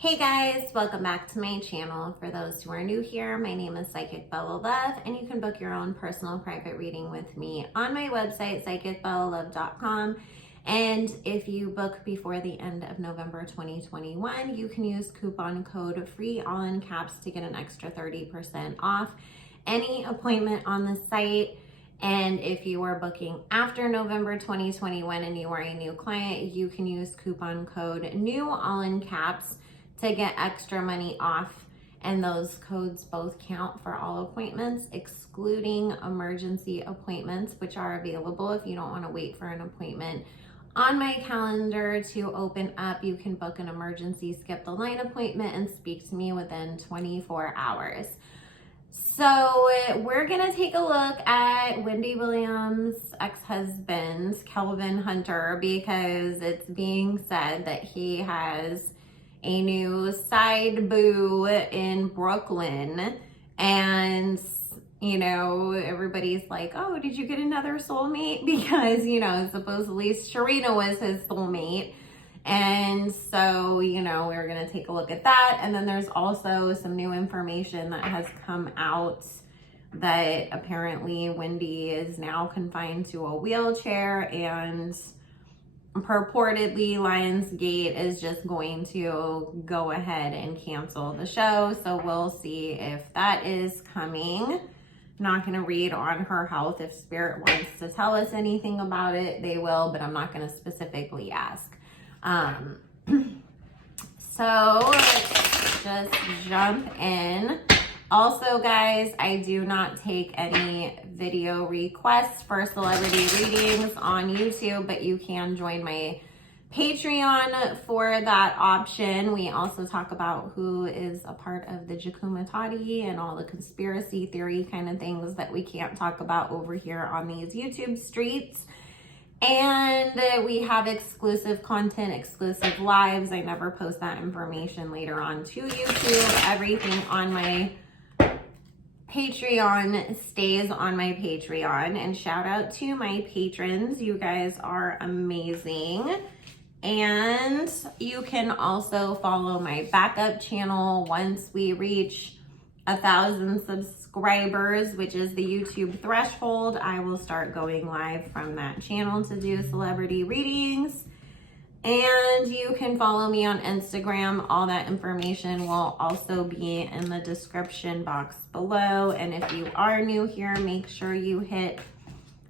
Hey guys, welcome back to my channel. For those who are new here, my name is Psychic Bella Love, and you can book your own personal private reading with me on my website, psychicbellalove.com. And if you book before the end of November 2021, you can use coupon code FREE all in caps to get an extra 30% off any appointment on the site. And if you are booking after November 2021 and you are a new client, you can use coupon code NEW all in caps to get extra money off. And those codes both count for all appointments, excluding emergency appointments, which are available if you don't want to wait for an appointment on my calendar to open up. You can book an emergency skip the line appointment and speak to me within 24 hours. So we're gonna take a look at Wendy Williams' ex-husband, Kelvin Hunter, because it's being said that he has a new side boo in Brooklyn. And, you know, everybody's like, oh, did you get another soulmate? Because, you know, supposedly Sharina was his soulmate. And so, you know, we're going to take a look at that. And then there's also some new information that has come out that apparently Wendy is now confined to a wheelchair, and purportedly Lionsgate is just going to go ahead and cancel the show. So we'll see if that is coming. I'm not going to read on her health. If Spirit wants to tell us anything about it, they will, but I'm not going to specifically ask. So let's just jump in. Also, guys, I do not take any video requests for celebrity readings on YouTube, but you can join my Patreon for that option. We also talk about who is a part of the Jakumatati and all the conspiracy theory kind of things that we can't talk about over here on these YouTube streets. And we have exclusive content, exclusive lives. I never post that information later on to YouTube. Everything on my Patreon stays on my Patreon. And shout out to my patrons. You guys are amazing. And you can also follow my backup channel once we reach 1,000 subscribers, which is the YouTube threshold. I will start going live from that channel to do celebrity readings. And you can follow me on Instagram. All that information will also be in the description box below. And if you are new here, make sure you hit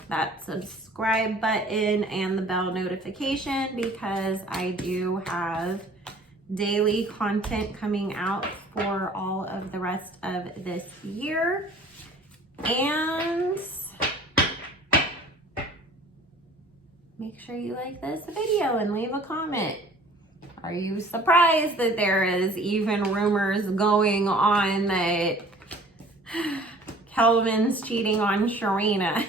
that subscribe button and the bell notification, because I do have daily content coming out for all of the rest of this year. And make sure you like this video and leave a comment. Are you surprised that there is even rumors going on that Kelvin's cheating on Sharina?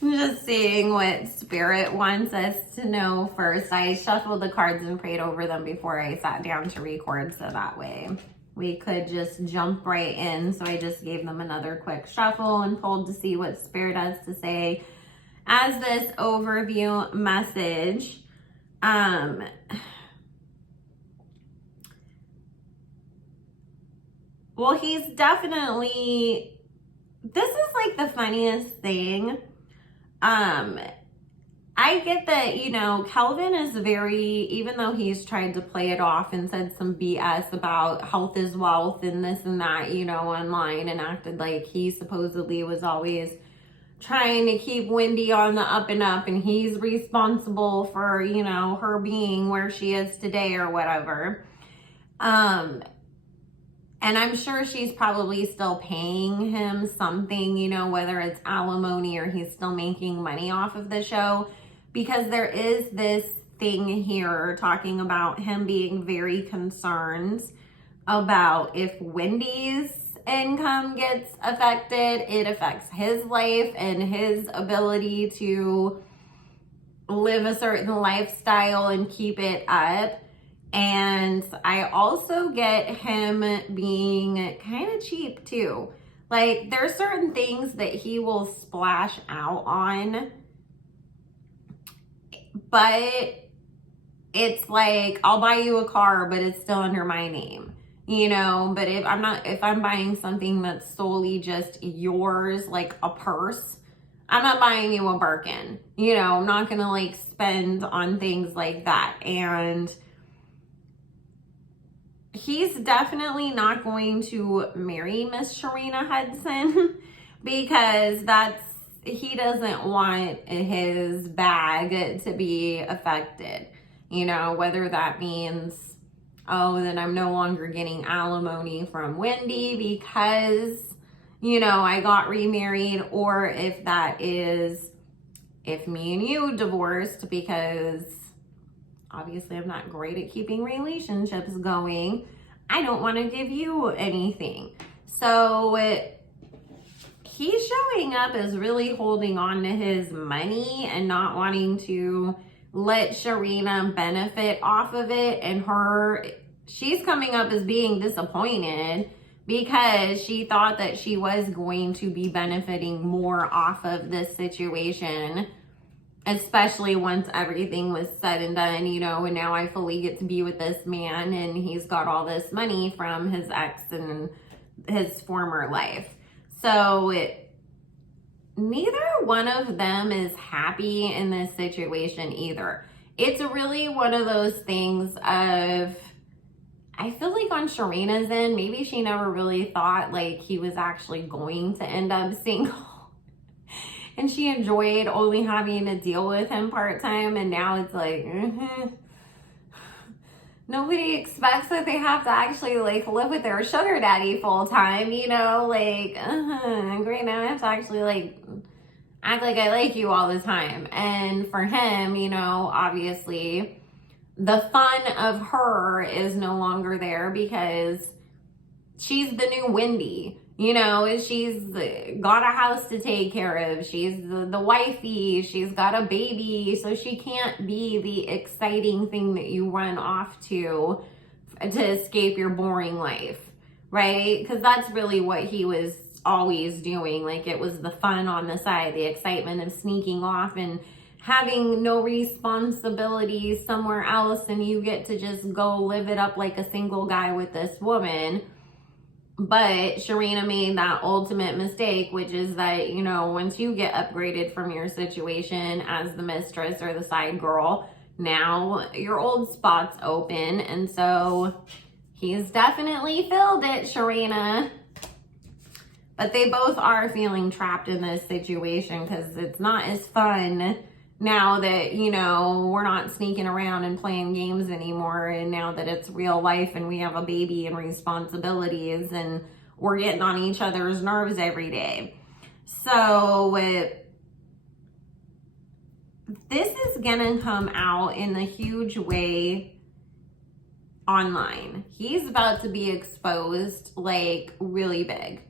I'm just seeing what Spirit wants us to know first. I shuffled the cards and prayed over them before I sat down to record, so that way we could just jump right in. So I just gave them another quick shuffle and pulled to see what Spirit has to say as this overview message. Well, he's definitely, this is like the funniest thing. I get that, you know, Kelvin is very, even though he's tried to play it off and said some BS about health is wealth and this and that, you know, online, and acted like he supposedly was always trying to keep Wendy on the up and up, and he's responsible for, you know, her being where she is today or whatever. And I'm sure she's probably still paying him something, you know, whether it's alimony or he's still making money off of the show, because there is this thing here talking about him being very concerned about if Wendy's income gets affected, it affects his life and his ability to live a certain lifestyle and keep it up. And I also get him being kind of cheap too. Like, there's certain things that he will splash out on, but it's like, I'll buy you a car, but it's still under my name, you know. But if I'm buying something that's solely just yours, like a purse, I'm not buying you a Birkin, you know. I'm not gonna like spend on things like that. And he's definitely not going to marry Miss Sharina Hudson because he doesn't want his bag to be affected, you know, whether that means, oh, then I'm no longer getting alimony from Wendy because, you know, I got remarried, or if that is if me and you divorced, because obviously I'm not great at keeping relationships going, I don't want to give you anything. So he's showing up as really holding on to his money and not wanting to let Sharina benefit off of it. And she's coming up as being disappointed because she thought that she was going to be benefiting more off of this situation, especially once everything was said and done, you know. And now I fully get to be with this man, and he's got all this money from his ex and his former life. So neither one of them is happy in this situation either. It's really one of those things of, I feel like on Sharina's end, maybe she never really thought like he was actually going to end up single. And she enjoyed only having to deal with him part-time. And now it's like, nobody expects that they have to actually like live with their sugar daddy full-time, you know, like, great, now I have to actually like act like I like you all the time. And for him, you know, obviously the fun of her is no longer there because she's the new Wendy. You know, she's got a house to take care of. She's the wifey. She's got a baby. So she can't be the exciting thing that you run off to escape your boring life, right? Because that's really what he was always doing. Like, it was the fun on the side, the excitement of sneaking off and having no responsibilities somewhere else, and you get to just go live it up like a single guy with this woman. But Sharina made that ultimate mistake, which is that, you know, once you get upgraded from your situation as the mistress or the side girl, now your old spot's open. And so he's definitely filled it, Sharina. But they both are feeling trapped in this situation because it's not as fun now that, you know, we're not sneaking around and playing games anymore, and now that it's real life and we have a baby and responsibilities and we're getting on each other's nerves every day. So this is gonna come out in a huge way online. He's about to be exposed like really big.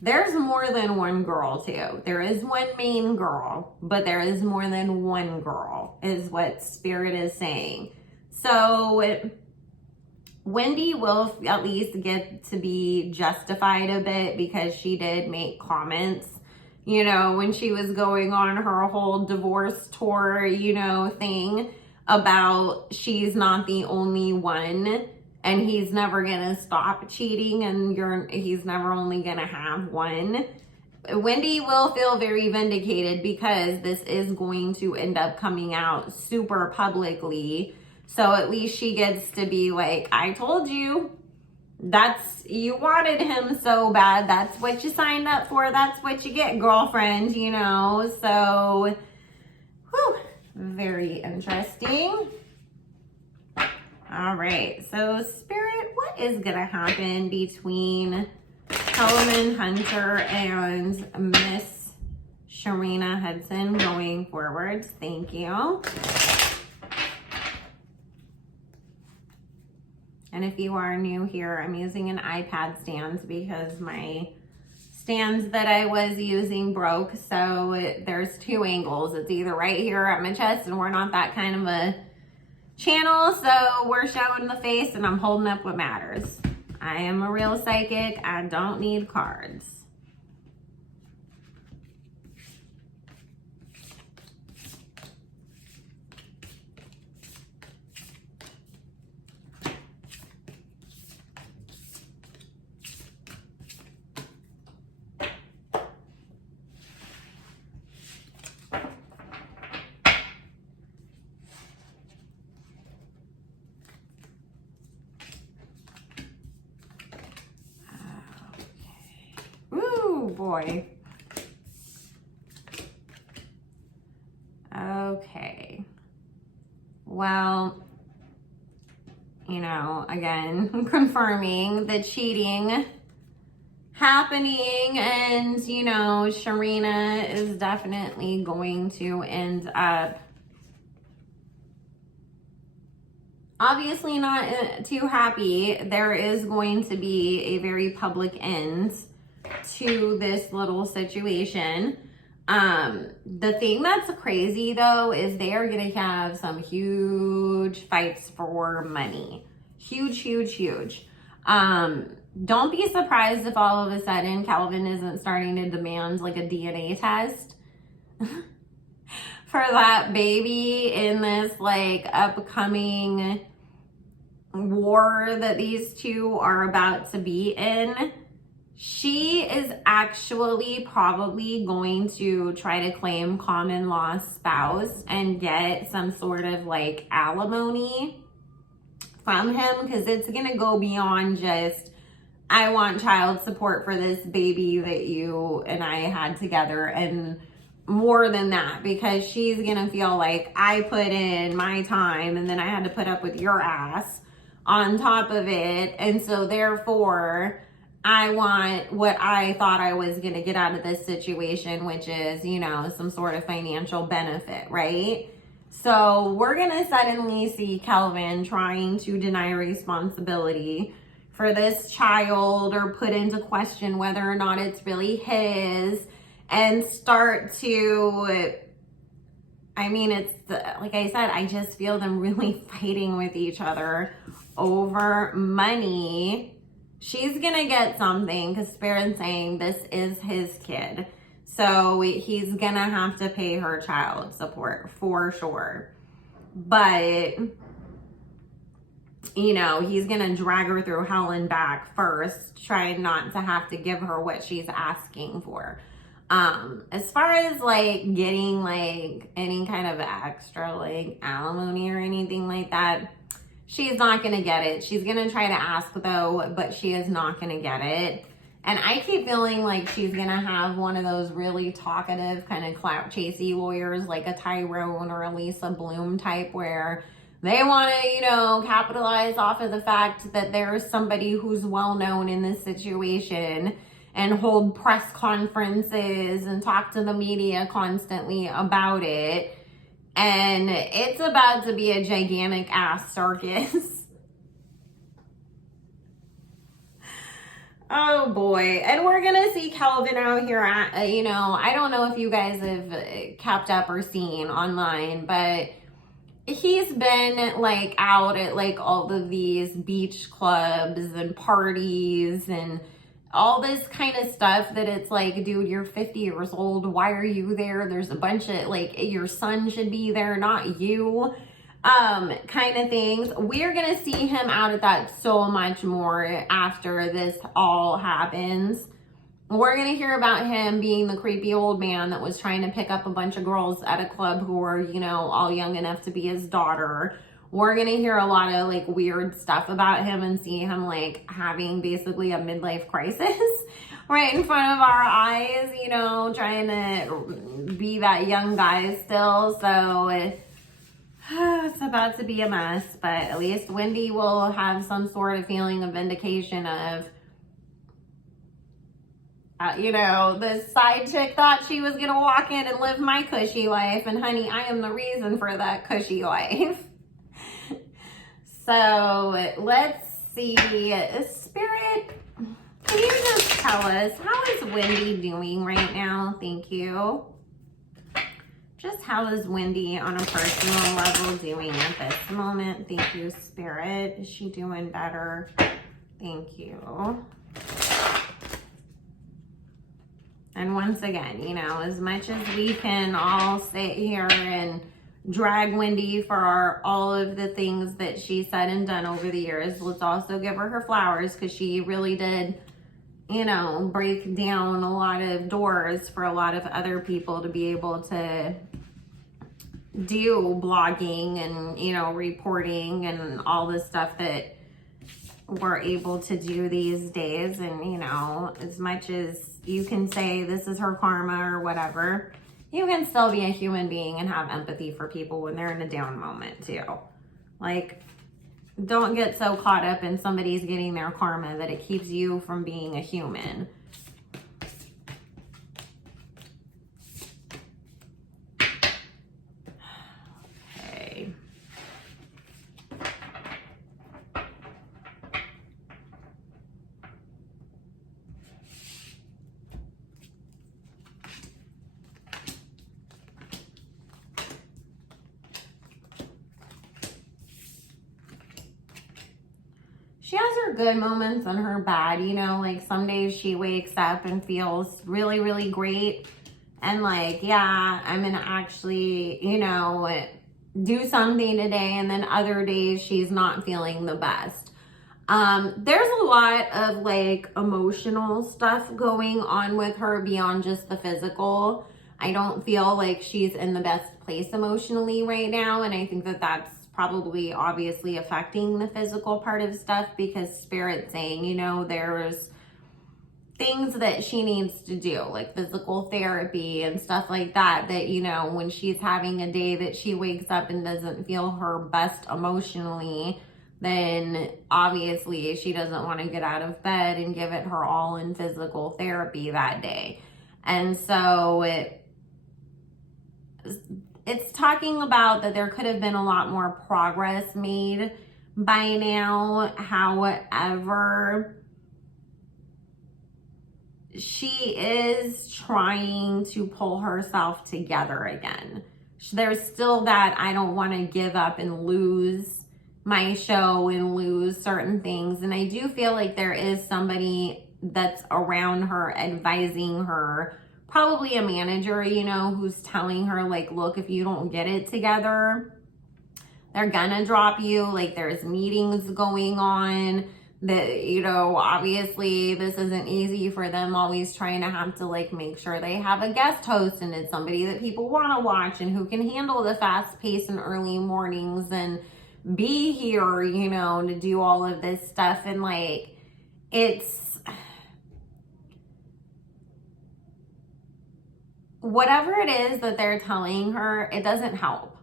There's more than one girl too. There is one main girl, but there is more than one girl is what Spirit is saying. So Wendy will at least get to be justified a bit because she did make comments, you know, when she was going on her whole divorce tour, you know, thing about she's not the only one. And he's never gonna stop cheating, and he's never only gonna have one. Wendy will feel very vindicated because this is going to end up coming out super publicly. So at least she gets to be like, I told you, you wanted him so bad. That's what you signed up for. That's what you get, girlfriend, you know? So, whew, very interesting. All right, so Spirit, what is gonna happen between Kelvin Hunter and Miss Sharina Hudson going forwards? Thank you. And if you are new here, I'm using an iPad stand because my stands that I was using broke. So there's two angles. It's either right here at my chest, and we're not that kind of a channel, so we're showing the face, and I'm holding up what matters. I am a real psychic. I don't need cards. boy. Okay. Well, you know, again, confirming the cheating happening, and, you know, Sharina is definitely going to end up obviously not too happy. There is going to be a very public end to this little situation. The thing that's crazy though is they are going to have some huge fights for money. Huge, huge, huge. Don't be surprised if all of a sudden Kelvin isn't starting to demand like a DNA test for that baby in this like upcoming war that these two are about to be in. She is actually probably going to try to claim common law spouse and get some sort of like alimony from him, because it's going to go beyond just, I want child support for this baby that you and I had together, and more than that, because she's going to feel like I put in my time and then I had to put up with your ass on top of it. And so therefore, I want what I thought I was going to get out of this situation, which is, you know, some sort of financial benefit, right? So we're going to suddenly see Kelvin trying to deny responsibility for this child or put into question whether or not it's really his, and start to, I mean, it's like I said, I just feel them really fighting with each other over money. She's gonna get something because Spirit's saying this is his kid. So he's gonna have to pay her child support for sure. But, you know, he's gonna drag her through hell and back first, trying not to have to give her what she's asking for. As far as like getting like any kind of extra like alimony or anything like that, she's not going to get it. She's going to try to ask though, but she is not going to get it. And I keep feeling like she's going to have one of those really talkative kind of clout chasey lawyers, like a Tyrone or a Lisa Bloom type, where they want to, you know, capitalize off of the fact that there's somebody who's well known in this situation and hold press conferences and talk to the media constantly about it. And it's about to be a gigantic ass circus. Oh boy. And we're going to see Kelvin out here at, you know, I don't know if you guys have kept up or seen online, but he's been like out at like all of these beach clubs and parties and all this kind of stuff that it's like, dude, you're 50 years old. Why are you there? There's a bunch of like, your son should be there, not you, kind of things. We're going to see him out at that so much more after this all happens. We're going to hear about him being the creepy old man that was trying to pick up a bunch of girls at a club who were, you know, all young enough to be his daughter. We're going to hear a lot of like weird stuff about him and see him like having basically a midlife crisis right in front of our eyes, you know, trying to be that young guy still. So it's about to be a mess, but at least Wendy will have some sort of feeling of vindication of, you know, the side chick thought she was going to walk in and live my cushy life. And honey, I am the reason for that cushy life. So let's see, Spirit, can you just tell us, how is Wendy doing right now? Thank you. Just how is Wendy on a personal level doing at this moment? Thank you, Spirit. Is she doing better? Thank you. And once again, you know, as much as we can all sit here and drag Wendy for all of the things that she said and done over the years, let's also give her flowers, because she really did, you know, break down a lot of doors for a lot of other people to be able to do blogging and, you know, reporting and all this stuff that we're able to do these days. And, you know, as much as you can say this is her karma or whatever, you can still be a human being and have empathy for people when they're in a down moment too. Like, don't get so caught up in somebody's getting their karma that it keeps you from being a human. Okay. She has her good moments and her bad, you know, like some days she wakes up and feels really, really great. And like, yeah, I'm gonna actually, you know, do something today. And then other days she's not feeling the best. There's a lot of like emotional stuff going on with her beyond just the physical. I don't feel like she's in the best place emotionally right now. And I think that that's probably obviously affecting the physical part of stuff, because Spirit's saying, you know, there's things that she needs to do, like physical therapy and stuff like that, that, you know, when she's having a day that she wakes up and doesn't feel her best emotionally, then obviously she doesn't want to get out of bed and give it her all in physical therapy that day. And so it's talking about that there could have been a lot more progress made by now. However, she is trying to pull herself together again. There's still that I don't want to give up and lose my show and lose certain things. And I do feel like there is somebody that's around her advising her, probably a manager, you know, who's telling her like, look, if you don't get it together, they're gonna drop you. Like, there's meetings going on that, you know, obviously this isn't easy for them, always trying to have to like make sure they have a guest host and it's somebody that people want to watch and who can handle the fast pace and early mornings and be here, you know, to do all of this stuff. And like, it's whatever it is that they're telling her, it doesn't help.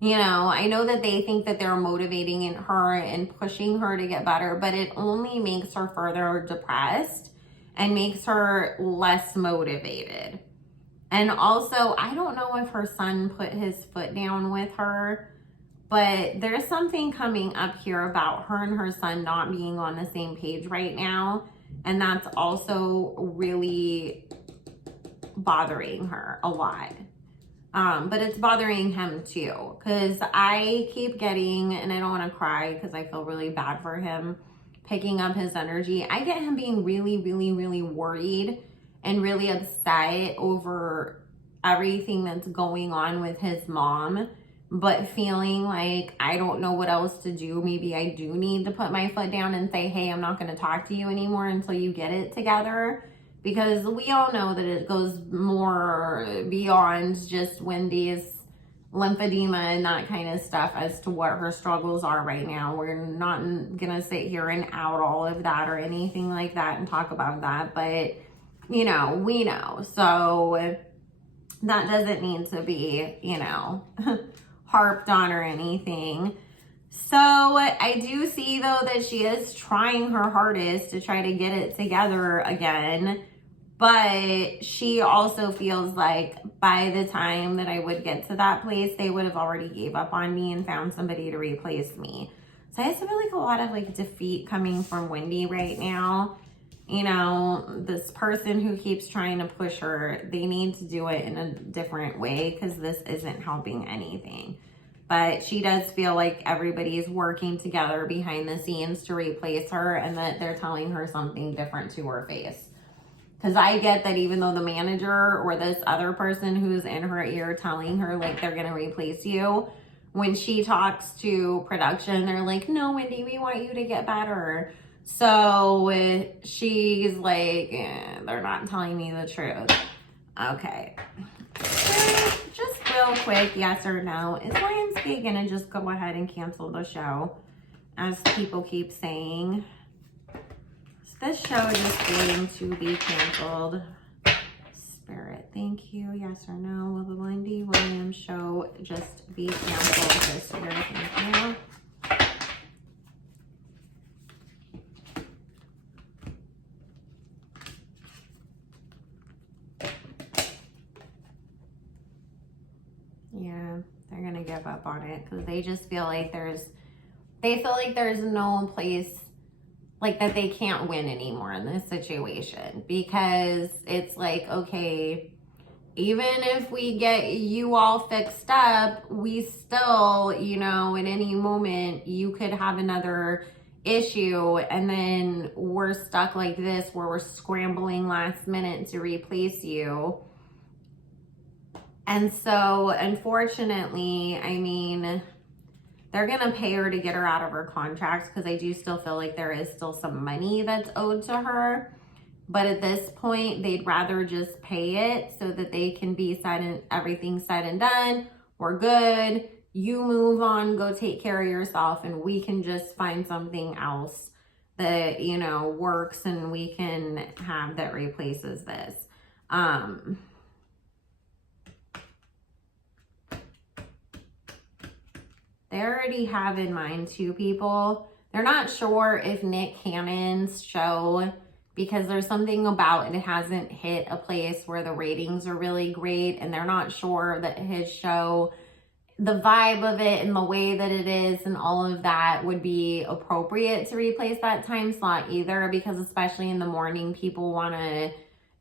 You know, I know that they think that they're motivating her and pushing her to get better, but it only makes her further depressed and makes her less motivated. And also, I don't know if her son put his foot down with her, but there's something coming up here about her and her son not being on the same page right now. And that's also really bothering her a lot. But it's bothering him too, because I keep getting, and I don't want to cry because I feel really bad for him, picking up his energy. I get him being really, really, really worried and really upset over everything that's going on with his mom, but feeling like I don't know what else to do. Maybe I do need to put my foot down and say, hey, I'm not going to talk to you anymore until you get it together. Because we all know that it goes more beyond just Wendy's lymphedema and that kind of stuff as to what her struggles are right now. We're not going to sit here and out all of that or anything like that and talk about that. But, you know, we know. So that doesn't need to be, you know, harped on or anything. So I do see, though, that she is trying her hardest to try to get it together again. But she also feels like by the time that I would get to that place, they would have already gave up on me and found somebody to replace me. So I just feel like a lot of like defeat coming from Wendy right now. You know, this person who keeps trying to push her, they need to do it in a different way, because this isn't helping anything. But she does feel like everybody's working together behind the scenes to replace her, and that they're telling her something different to her face. Because I get that even though the manager or this other person who's in her ear telling her like they're going to replace you, when she talks to production, they're like, no, Wendy, we want you to get better. So she's like, they're not telling me the truth. Okay. Just real quick, yes or no, is Lionsgate going to just go ahead and cancel the show, as people keep saying? this show just going to be canceled? Spirit, thank you. Yes or no? Will the Wendy Williams show just be canceled this year? Thank you. Yeah, they're gonna give up on it because they just feel like there's no place, like, that they can't win anymore in this situation, because it's like, okay, even if we get you all fixed up, we still, you know, at any moment you could have another issue, and then we're stuck like this where we're scrambling last minute to replace you. And so, unfortunately, I mean, they're going to pay her to get her out of her contract, because I do still feel like there is still some money that's owed to her. But at this point, they'd rather just pay it so that they can be everything's said and done. We're good. You move on, go take care of yourself, and we can just find something else that, you know, works, and we can have that replaces this. They already have in mind two people. They're not sure if Nick Cannon's show, because there's something about it hasn't hit a place where the ratings are really great, and they're not sure that his show, the vibe of it and the way that it is and all of that would be appropriate to replace that time slot either, because especially in the morning, people want to,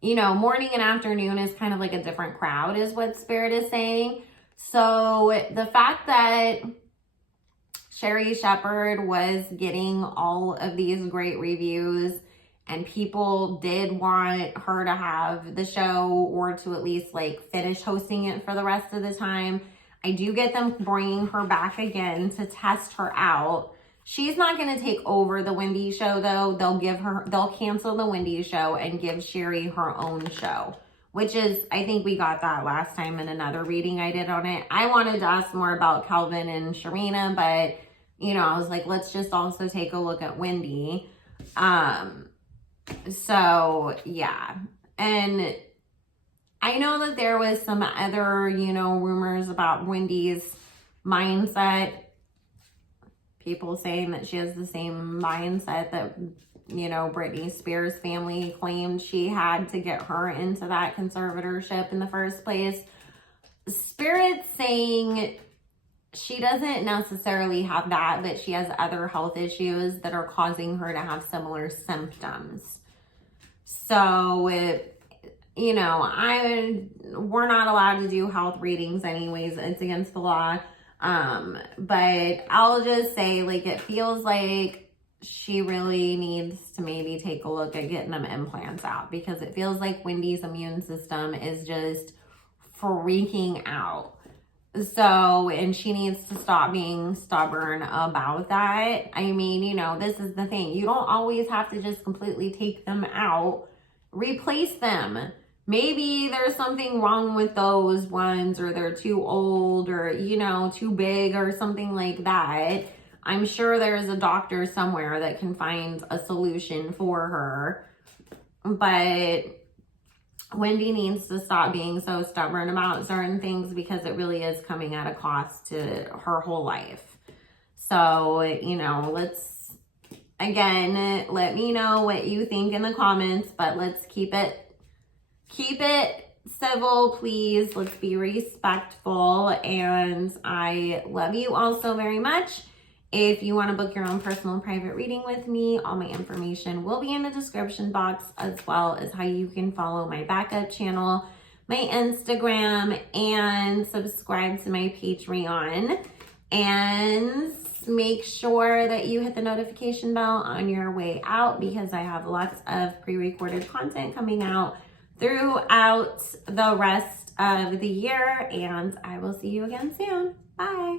you know, morning and afternoon is kind of like a different crowd is what Spirit is saying. So the fact that Sherry Shepherd was getting all of these great reviews, and people did want her to have the show, or to at least like finish hosting it for the rest of the time. I do get them bringing her back again to test her out. She's not going to take over the Wendy show though. They'll cancel the Wendy show and give Sherry her own show, which is, I think we got that last time in another reading I did on it. I wanted to ask more about Kelvin and Sharina, but you know, I was like, let's just also take a look at Wendy. So yeah. And I know that there was some other, you know, rumors about Wendy's mindset. People saying that she has the same mindset that, you know, Britney Spears' family claimed she had to get her into that conservatorship in the first place. Spirit saying she doesn't necessarily have that, but she has other health issues that are causing her to have similar symptoms. So, you know, we're not allowed to do health readings anyways. It's against the law. But I'll just say, like, it feels like she really needs to maybe take a look at getting them implants out, because it feels like Wendy's immune system is just freaking out. So, and she needs to stop being stubborn about that. I mean, you know, this is the thing. You don't always have to just completely take them out. Replace them. Maybe there's something wrong with those ones, or they're too old, or, you know, too big, or something like that. I'm sure there's a doctor somewhere that can find a solution for her. But Wendy needs to stop being so stubborn about certain things, because it really is coming at a cost to her whole life. So, you know, again, let me know what you think in the comments, but let's keep it civil, please. Let's be respectful. And I love you all so very much. If you want to book your own personal and private reading with me, all my information will be in the description box, as well as how you can follow my backup channel, my Instagram, and subscribe to my Patreon. And make sure that you hit the notification bell on your way out, because I have lots of pre-recorded content coming out throughout the rest of the year. And I will see you again soon. Bye.